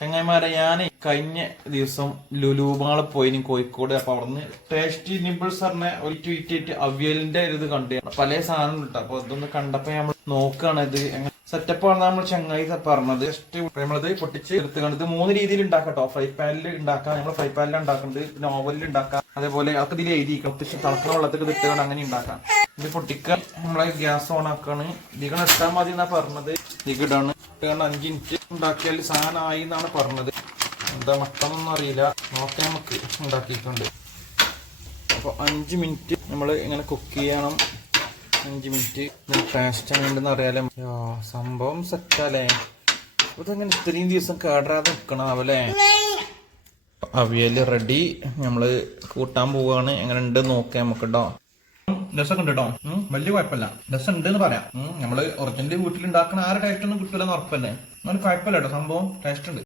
ചങ്ങായിമാരെ ഞാൻ കഴിഞ്ഞ ദിവസം ലുലു മാളിൽ പോയി കോഴിക്കോട്. അപ്പൊ അവിടുന്ന് ടേസ്റ്റി നിബിൾസ് പറഞ്ഞ ഒരു ട്വീറ്റ് അവിയലിന്റെ ഇത് കണ്ടു. പല സാധനം കിട്ടും. അപ്പൊ ഇതൊന്ന് കണ്ടപ്പോ നമ്മൾ നോക്കുകയാണ് ഇത് എങ്ങനെ സെറ്റപ്പ് ആണ് നമ്മൾ ചങ്ങായി പറഞ്ഞത്. ജസ്റ്റ് നമ്മളത് പൊട്ടിച്ച് എടുത്ത് കണ്ടത് 3 രീതിയിൽ ഉണ്ടാക്കട്ടോ. ഫ്രൈ പാനിൽ ഉണ്ടാക്കാം, നമ്മൾ ഫ്രൈ പാനിൽ ഉണ്ടാക്കുന്നുണ്ട്, പിന്നെ ഓവനിൽ ഉണ്ടാക്കാം, അതേപോലെ അതൊക്കെ ഇതിൽ എഴുതി അത്യാവശ്യം തിളക്കുന്ന വെള്ളത്തിൽ ഇട്ടുകൊണ്ട് അങ്ങനെ ഉണ്ടാക്കാം. ഇത് പൊട്ടിക്കുക, നമ്മളെ ഗ്യാസ് ഓൺ ആക്കാണ്. ഇതിങ്ങനെ ഇട്ടാൽ മതി എന്നാ പറഞ്ഞത്. ഇതിടാണ് 5 മിനിറ്റ് ഉണ്ടാക്കിയാൽ സാധനം ആയി എന്നാണ് പറഞ്ഞത്. എന്താ മട്ടൊന്നും അറിയില്ല, നോക്കാൻ നമുക്ക് ഉണ്ടാക്കിയിട്ടുണ്ട്. അപ്പോൾ 5 മിനിറ്റ് നമ്മൾ ഇങ്ങനെ കുക്ക് ചെയ്യണം. 5 മിനിറ്റ് ടേസ്റ്റ് എങ്ങനെയുണ്ടെന്ന് അറിയാലോ. സംഭവം സെറ്റല്ലേ. ഇതെങ്ങനെ ഇത്രയും ദിവസം കേടാതെ നിൽക്കണാവല്ലേ. അവിയല് റെഡി, നമ്മള് കൂട്ടാൻ പോവാണ്. എങ്ങനെ ഉണ്ട് നോക്കാം നമുക്ക് കേട്ടോ. രസമൊക്കെ ഉണ്ട് കേട്ടോ, വലിയ കുഴപ്പമില്ല. രസം ഉണ്ട് എന്ന് പറയാം. നമ്മള് ഒറിജിനൽ വീട്ടിൽ ഉണ്ടാക്കുന്ന ആ ഒരു ടേസ്റ്റ് ഒന്നും കിട്ടില്ലെന്ന് ഉറപ്പല്ലേ. എന്നാലും കുഴപ്പമില്ല കേട്ടോ, സംഭവം ടേസ്റ്റ് ഉണ്ട്.